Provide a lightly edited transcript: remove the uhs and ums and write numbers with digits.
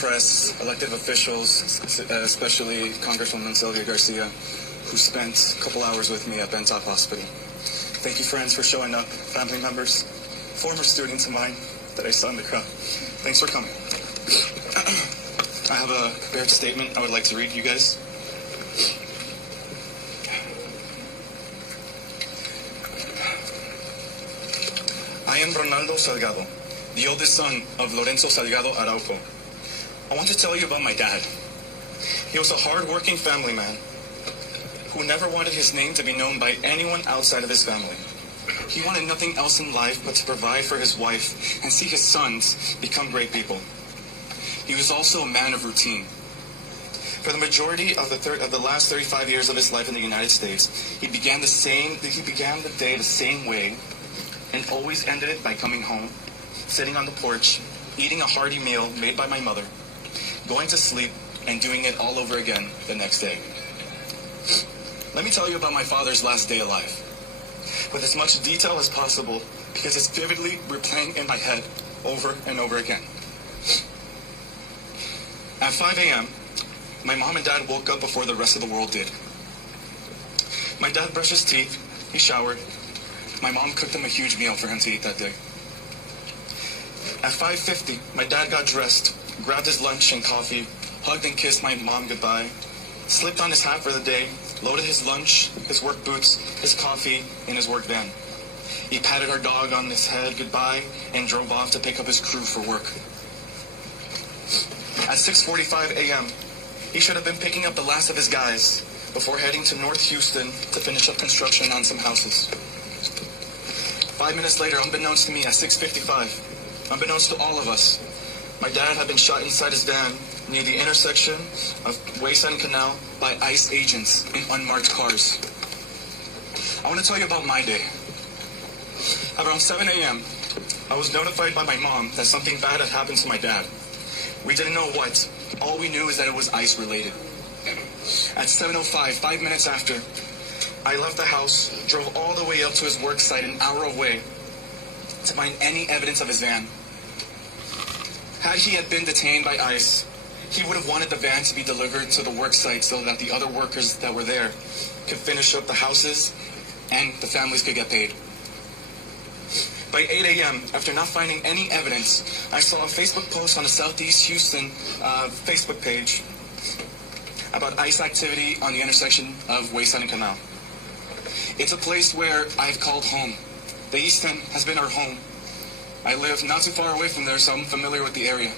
press, elected officials, especially Congresswoman Sylvia Garcia, who spent a couple hours with me at Bentop Hospital. Thank you, friends, for showing up, family members, former students of mine that I saw in the crowd. Thanks for coming. I have a prepared statement I would like to read to you guys. I am Ronaldo Salgado, the oldest son of Lorenzo Salgado Araujo. I want to tell you about my dad. He was a hard-working family man who never wanted his name to be known by anyone outside of his family. He wanted nothing else in life but to provide for his wife and see his sons become great people. He was also a man of routine. For the majority of the last 35 years of his life in the United States, he began the day the same way and always ended it by coming home, sitting on the porch, eating a hearty meal made by my mother, going to sleep, and doing it all over again the next day. Let me tell you about my father's last day alive, with as much detail as possible, because it's vividly replaying in my head over and over again. At 5 a.m., my mom and dad woke up before the rest of the world did. My dad brushed his teeth, he showered. My mom cooked him a huge meal for him to eat that day. At 5:50, my dad got dressed, grabbed his lunch and coffee, hugged and kissed my mom goodbye, slipped on his hat for the day, loaded his lunch, his work boots, his coffee in his work van. He patted our dog on his head goodbye and drove off to pick up his crew for work. At 6:45 a.m., he should have been picking up the last of his guys before heading to North Houston to finish up construction on some houses. 5 minutes later, unbeknownst to me, at 6:55, unbeknownst to all of us, my dad had been shot inside his van near the intersection of Wayside and Canal by ICE agents in unmarked cars. I want to tell you about my day. Around 7 a.m., I was notified by my mom that something bad had happened to my dad. We didn't know what. All we knew is that it was ICE related. At 7:05, 5 minutes after, I left the house, drove all the way up to his work site an hour away to find any evidence of his van. Had he been detained by ICE, he would have wanted the van to be delivered to the work site so that the other workers that were there could finish up the houses and the families could get paid. By 8 a.m., after not finding any evidence, I saw a Facebook post on the Southeast Houston Facebook page about ICE activity on the intersection of Wayside and Canal. It's a place where I've called home. The East End has been our home. I live not too far away from there, so I'm familiar with the area.